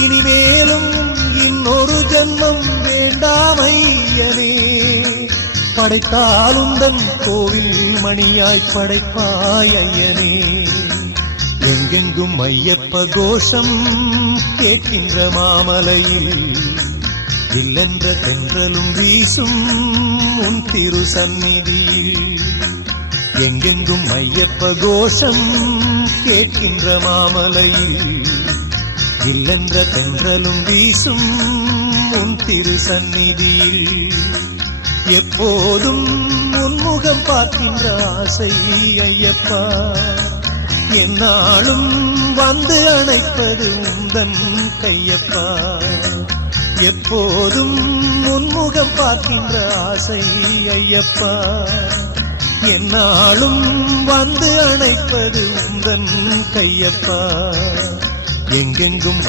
இனிமேலும் இன்னொரு ஜென்மம் வேண்டாம் ஐயனே. படைத்தாலுந்தன் கோவில் மணியாய் படைப்பாய் ஐயனே. எங்கெங்கும் ஐயப்ப கோஷம் கேட்கின்ற மாமலையில் இல்லென்ற தென்றலும் வீசும் உன் திரு சந்நிதியில். எங்கெங்கும் ஐயப்ப கோஷம் கேட்கின்ற மாமலையில் இல்லென்ற தென்றலும் வீசும் உன் திரு சந்நிதியில். எப்போதும் உன்முகம் பார்க்கின்ற ஆசை ஐயப்பா. என்னாலும் வந்து அணைப்பது உந்தன் கையப்பா. எப்போதும் உன்முகம் பார்க்கின்ற ஆசை ஐயப்பா. என்னாலும் வந்து அணைப்பது உந்தன் கையப்பா. எங்கெங்கும்